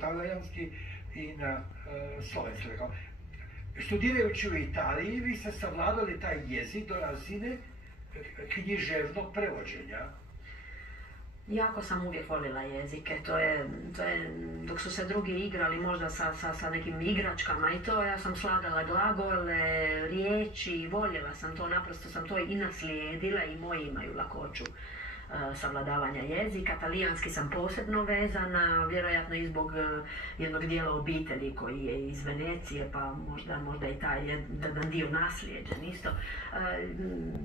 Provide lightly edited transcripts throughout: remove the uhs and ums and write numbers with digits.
talijanski i na slovenski. Studirajući u Italiji, vi ste savladali taj jezik do razine književnog prevođenja. Jako sam uvijek volila jezike, to je, dok su se drugi igrali možda sa nekim igračkama i to, ja sam slagala glagole, riječi, voljela sam to, naprosto sam to i naslijedila i moji imaju lakoću savladavanja jezika. Talijanski sam posebno vezana, vjerojatno i zbog jednog dijela obitelji koji je iz Venecije, pa možda i taj jedan dio naslijeđen isto.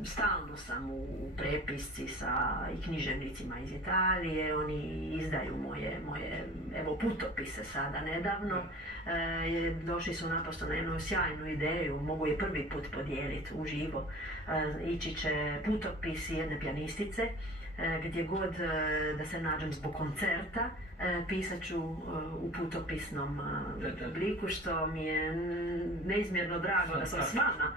Stalno sam u prepisci sa i književnicima iz Italije, oni izdaju moje evo putopise sada nedavno. Došli su naprosto na jednu sjajnu ideju, mogu je prvi put podijeliti uživo. Ići će putopis jedne pijanistice, gdje god da se nađem zbog koncerta, pisat ću u putopisnom obliku, što mi je neizmjerno drago da sam s vama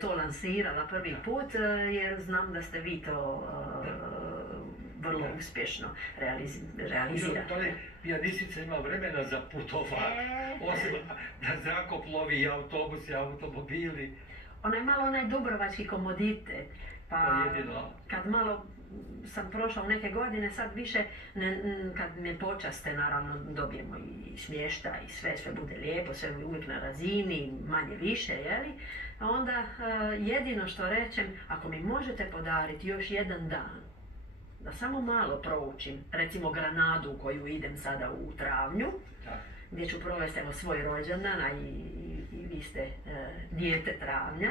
to lansirala prvi put, jer znam da ste vi to vrlo uspješno realizirali. Da li pijanistica ima vremena za putovanje, osim na zrakoplovi, autobusi, automobili? Ona je malo onaj dubrovački komoditet, pa kad malo sam prošla u neke godine, sad više kad me počaste, naravno dobijemo i smještaj i sve bude lijepo, sve je uvijek na razini, manje više, jeli? Onda jedino što rečem, ako mi možete podariti još jedan dan, da samo malo proučim, recimo Granadu u koju idem sada u travnju, gdje ću provesti svoj rođendan, a i vi ste dijete travnja.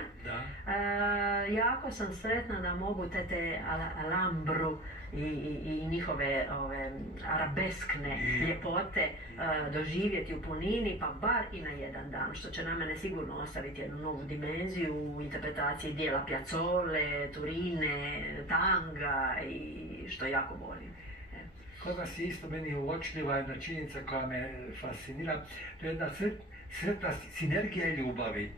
Jako sam sretna da mogu te Alhambru i njihove arabeskne ljepote doživjeti u punini, pa bar i na jedan dan, što će na mene sigurno ostaviti jednu novu dimenziju u interpretaciji dijela Piazzole, Turine, tanga i što jako volim. Kod vas je isto meni uočljiva jedna činjenica koja me fascinira, to je jedna sretna sinergija ljubavi.